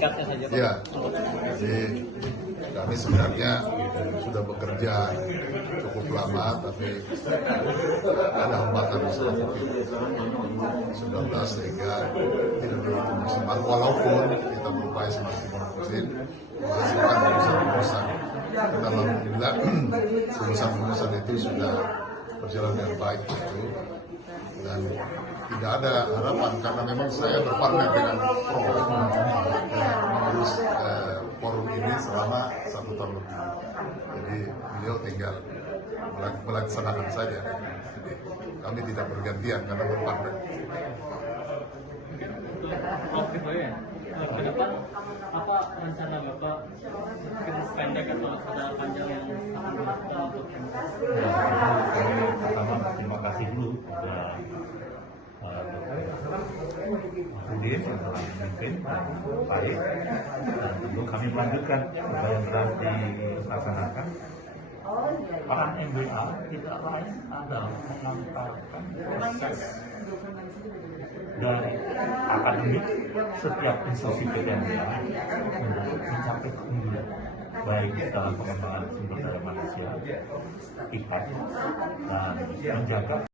singkatnya saja Pak. Ya, jadi kami sebenarnya sudah bekerja cukup lama, tapi ada hambatan masalah COVID-19 sehingga tidak begitu maksimal. Walaupun kita berupaya semaksimal mungkin menghasilkan rumusan-rumusan. Dan alhamdulillah rumusan-rumusan itu sudah berjalan dengan baik itu. Dan tidak ada harapan karena memang saya berpartner dengan Prof mengurus forum ini selama 1 tahun lebih. Jadi beliau tinggal melaksanakan saja. Jadi kami tidak bergantian karena berpartner. Prof gitu ya. Ke depan apa rencana Bapak mungkin pendek atau ada panjang yang akan dilakukan untuk Pertama terima kasih dulu kepada Udin yang telah memimpin baik, dan tentu kami melanjutkan apa yang telah dilaksanakan. Peran MBA tidak lain adalah mengantarkan proses dari akademik setiap institusi PTMBA untuk mencapai keunggulan baik dalam pengembangan sumber daya manusia, IPAC, dan menjaga